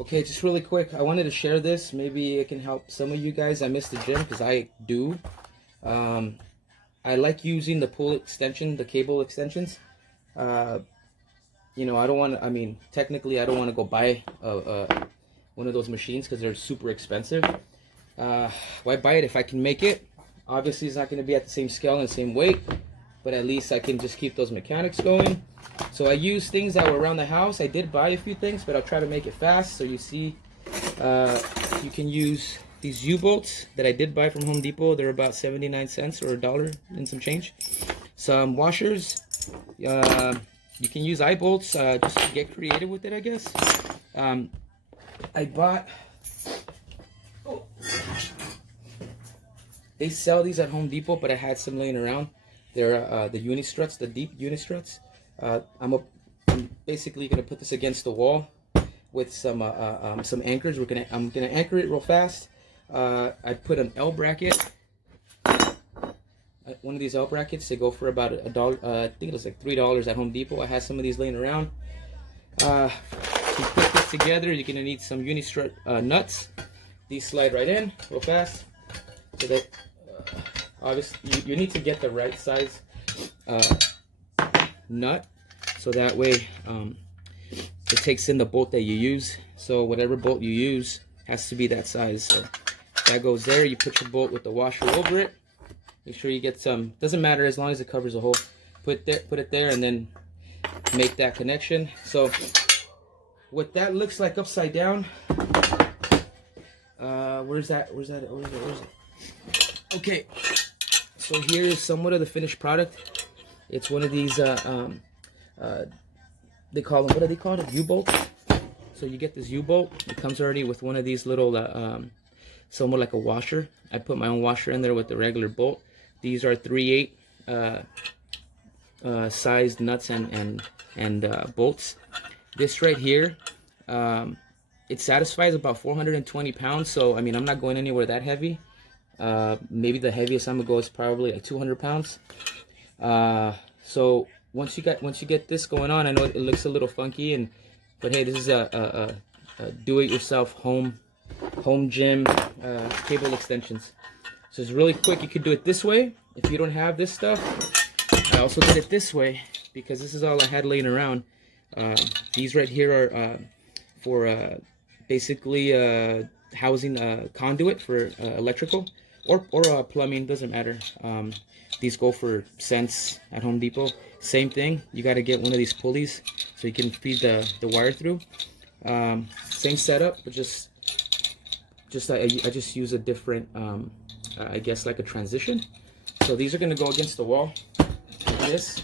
Okay, just really quick, I wanted to share this. Maybe it can help some of you guys. I miss the gym because I do. Um, I like using the pull extension, the cable extensions. Uh, I don't want to, technically, I don't want to go buy one of those machines because they're super expensive. Why buy it if I can make it? Obviously, it's not going to be at the same scale and the same weight, but at least I can just keep those mechanics going. So I use things that were around the house. I did buy a few things, but I'll try to make it fast. So you see, you can use these U-bolts that I did buy from Home Depot. They're about 79 cents or $1 and some change. Some washers. You can use eye bolts. Just to get creative with it, I guess. I bought. Oh. They sell these at Home Depot, but I had some laying around. They're the Unistruts, the deep Unistruts. I'm basically gonna put this against the wall with some anchors. I'm gonna anchor it real fast. I put an L bracket. One of these L brackets. They go for about $1. I think it was like $3 at Home Depot. I had some of these laying around. To put this together, you're gonna need some Unistrut nuts. These slide right in real fast. So that obviously you need to get the right size nut, so that way it takes in the bolt that you use. So whatever bolt you use has to be that size. So that goes there. You put your bolt with the washer over it. Make sure you get some. Doesn't matter as long as it covers the hole. Put it there, and then make that connection. So what that looks like upside down. Where's that? Okay, so here is somewhat of the finished product. It's one of these, they call them, what are they called? U-bolts. So you get this U-bolt. It comes already with one of these little, somewhat like a washer. I put my own washer in there with the regular bolt. These are 3/8 sized nuts and bolts. This right here, it satisfies about 420 pounds. So, I'm not going anywhere that heavy. Maybe the heaviest I'm gonna go is probably like 200 pounds. So once you get this going on, I know it looks a little funky, but hey, this is a do-it-yourself home gym cable extensions. So it's really quick. You could do it this way if you don't have this stuff. I also did it this way because this is all I had laying around. These right here are for basically housing conduit for electrical or plumbing, doesn't matter. These go for cents at Home Depot. Same thing, you got to get one of these pulleys so you can feed the wire through. Same setup, but I just use a different I guess like a transition. So these are going to go against the wall like this,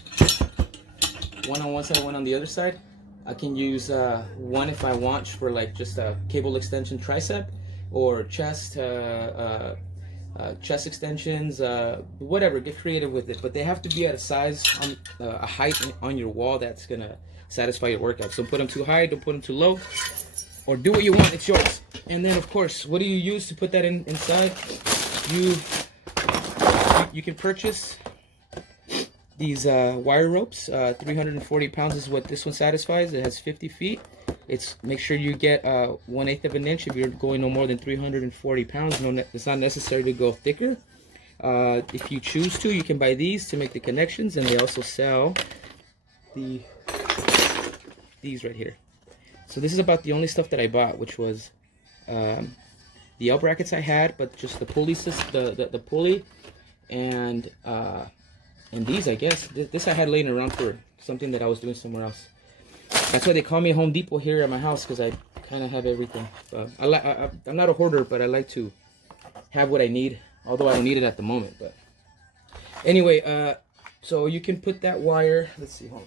one on one side, one on the other side. I can use one if I want for like just a cable extension tricep or chest extensions, whatever. Get creative with it, but they have to be at a size, a height on your wall that's gonna satisfy your workout. So put them too high, don't put them too low, or do what you want. It's yours. And then of course, what do you use to put that inside? You can purchase these wire ropes. 340 pounds is what this one satisfies. It has 50 feet. Make sure you get 1/8 of an inch if you're going no more than 340 pounds. It's not necessary to go thicker. If you choose to, you can buy these to make the connections, and they also sell these right here. So this is about the only stuff that I bought, which was the L brackets I had, but just the pulley the pulley and these, I guess. This I had laying around for something that I was doing somewhere else. That's why they call me Home Depot here at my house, because I kind of have everything. I'm not a hoarder, but I like to have what I need, although I don't need it at the moment. But anyway, so you can put that wire. Let's see, hold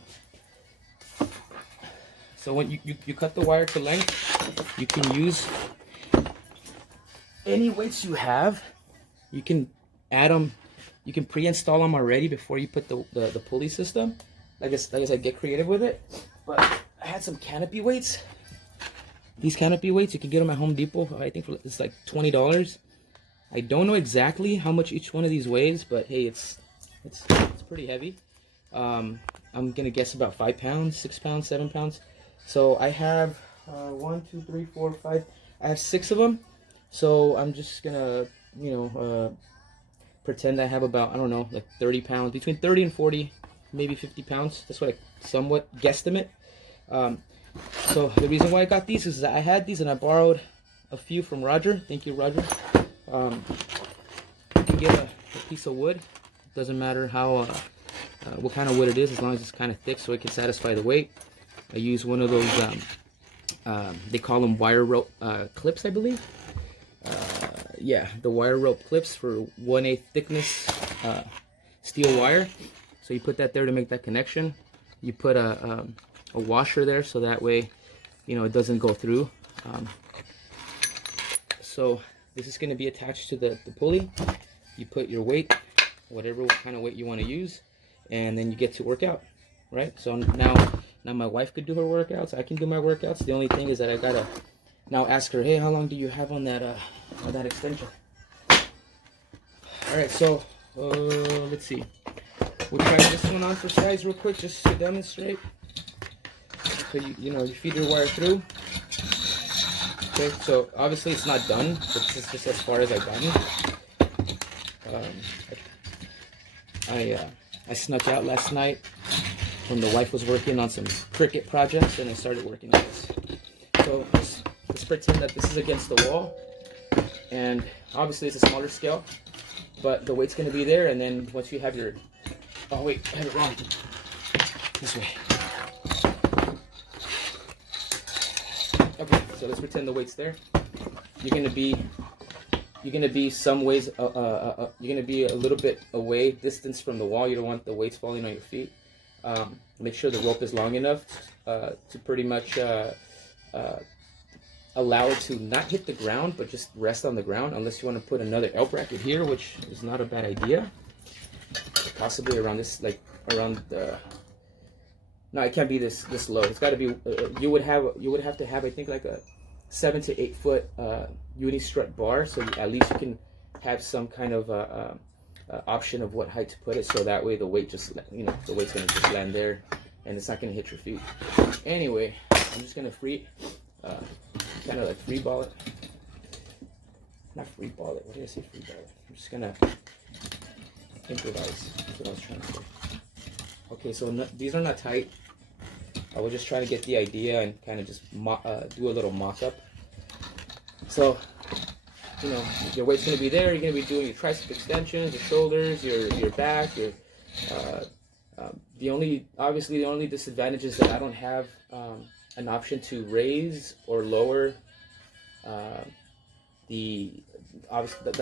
on. So when you cut the wire to length, you can use any weights you have. You can add them. You can pre-install them already before you put the pulley system. Like I said, get creative with it. But I had some canopy weights. These canopy weights, you can get them at Home Depot. I think it's like $20. I don't know exactly how much each one of these weighs, but hey, it's pretty heavy. I'm gonna guess about 5 pounds, 6 pounds, 7 pounds. So I have 1, 2, 3, 4, 5. I have 6 of them. So I'm just gonna, pretend I have about, I don't know, like 30 pounds, between 30 and 40, maybe 50 pounds. That's what I somewhat guesstimate. So the reason why I got these is that I had these and I borrowed a few from Roger. Thank you, Roger. You can get a piece of wood. Doesn't matter how, what kind of wood it is, as long as it's kind of thick so it can satisfy the weight. I use one of those, they call them wire rope clips, I believe. Yeah, the wire rope clips for 1/8 thickness steel wire. So you put that there to make that connection. You put a washer there so that way, it doesn't go through. So this is going to be attached to the pulley. You put your weight, whatever kind of weight you want to use, and then you get to work out, right? So now my wife could do her workouts. I can do my workouts. The only thing is that I gotta now ask her, hey, how long do you have on that extension? All right, so let's see. We'll try this one on for size real quick, just to demonstrate. So you feed your wire through. Okay, so obviously it's not done. It's just as far as I've gotten. I snuck out last night when the wife was working on some Cricut projects, and I started working on this. So let's pretend that this is against the wall, and obviously it's a smaller scale, but the weight's going to be there. And then once you have your, oh wait, I have it wrong. This way. Okay, so let's pretend the weight's there. You're gonna be some ways. You're gonna be a little bit away, distance from the wall. You don't want the weights falling on your feet. Make sure the rope is long enough to pretty much allow it to not hit the ground, but just rest on the ground. Unless you want to put another L bracket here, which is not a bad idea. Possibly around this, like around the. No, it can't be this low. It's got to be. You would have to have, I think, like a 7 to 8 foot uni strut bar, so at least you can have some kind of option of what height to put it, so that way the weight just, the weight's gonna just land there, and it's not gonna hit your feet. Anyway, I'm just gonna kind of like free ball it. Not free ball it. What did I say? Free ball it. I'm just gonna improvise. That's what I was trying to say. Okay, so these are not tight. I was just trying to get the idea and kind of just do a little mock-up. So, your weight's going to be there. You're going to be doing your tricep extensions, your shoulders, your back. The only disadvantage is that I don't have an option to raise or lower the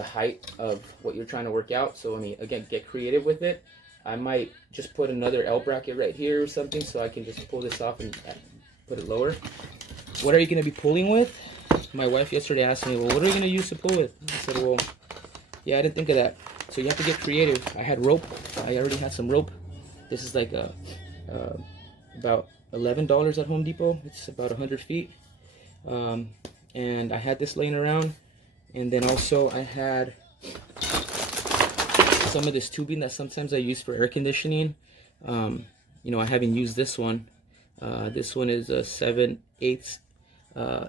height of what you're trying to work out. So, again, get creative with it. I might just put another L bracket right here or something, so I can just pull this off and put it lower. What are you going to be pulling with? My wife yesterday asked me, well, what are you going to use to pull with? I said, well, yeah, I didn't think of that. So you have to get creative. I had rope. I already had some rope. This is like about $11 at Home Depot. It's about 100 feet. And I had this laying around. And then also I had some of this tubing that sometimes I use for air conditioning. I haven't used this one. This one is a 7/8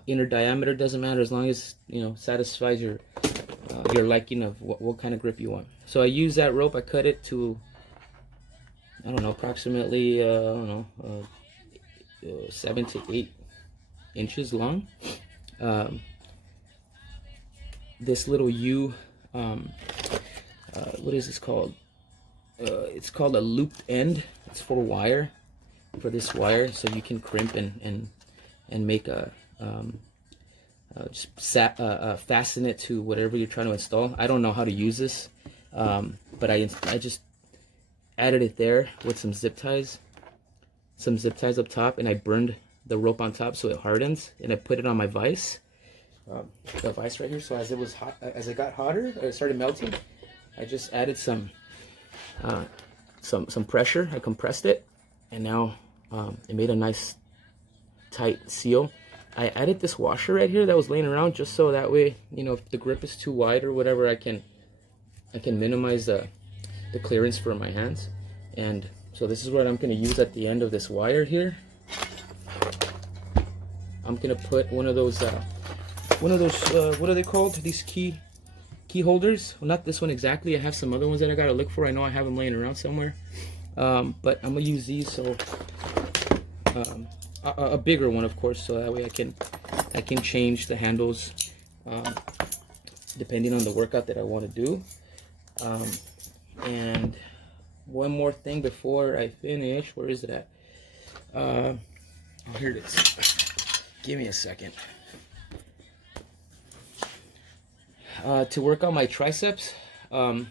inner diameter. Doesn't matter as long as satisfies your liking of what kind of grip you want. So I use that rope. I cut it to, I don't know, approximately 7 to 8 inches long. This little U. What is this called? It's called a looped end. It's for wire, for this wire, so you can crimp and make a fasten it to whatever you're trying to install. I don't know how to use this, but I just added it there with some zip ties up top, and I burned the rope on top so it hardens, and I put it on my vise, the vise right here. So as it got hotter, it started melting. I just added some pressure. I compressed it, and now it made a nice tight seal. I added this washer right here that was laying around just so that way, if the grip is too wide or whatever, I can minimize the clearance for my hands. And so this is what I'm going to use at the end of this wire here. I'm gonna put one of those what are they called? These key holders. Well, not this one exactly. I have some other ones that I gotta look for. I know I have them laying around somewhere. But I'm gonna use these, so a bigger one, of course, so that way I can change the handles depending on the workout that I want to do. And one more thing before I finish. Where is it at? Oh, here it is. Give me a second. To work on my triceps, I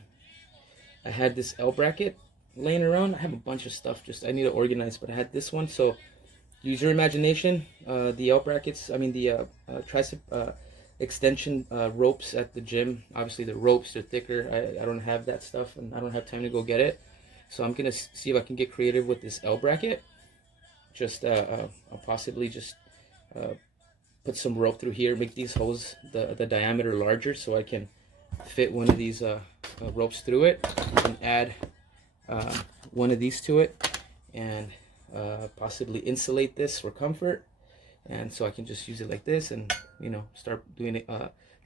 had this L bracket laying around. I have a bunch of stuff, just I need to organize, but I had this one, so use your imagination. The L brackets, I mean the tricep extension ropes at the gym, obviously the ropes are thicker. I don't have that stuff, and I don't have time to go get it, so I'm gonna see if I can get creative with this L bracket. Just I'll possibly just put some rope through here, make these holes the diameter larger so I can fit one of these ropes through it, and add one of these to it, and possibly insulate this for comfort, and so I can just use it like this, and you know, start doing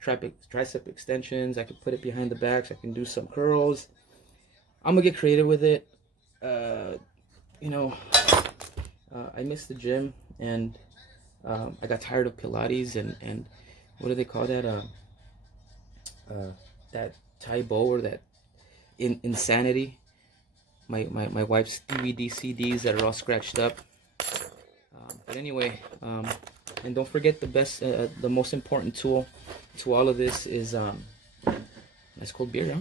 tricep extensions. I can put it behind the back, so I can do some curls. I'm gonna get creative with it. You know, I miss the gym, and I got tired of Pilates and what do they call that? That Tae Bo, or that Insanity. My wife's DVD CDs that are all scratched up. But anyway, and don't forget the most important tool to all of this is nice cold beer, huh?